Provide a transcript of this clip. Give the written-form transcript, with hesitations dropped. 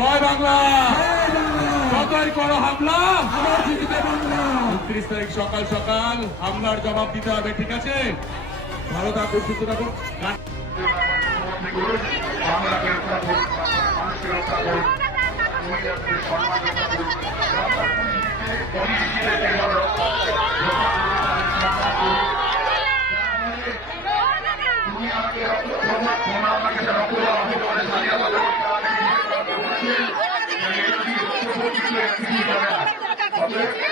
জয় বাংলা। সরকারি করো হামলা, 29 তারিখ সকাল সকাল হামলার জবাব দিতে হবে, ঠিক আছে? ভালো থাকুন, সুস্থ থাকুন। তুমি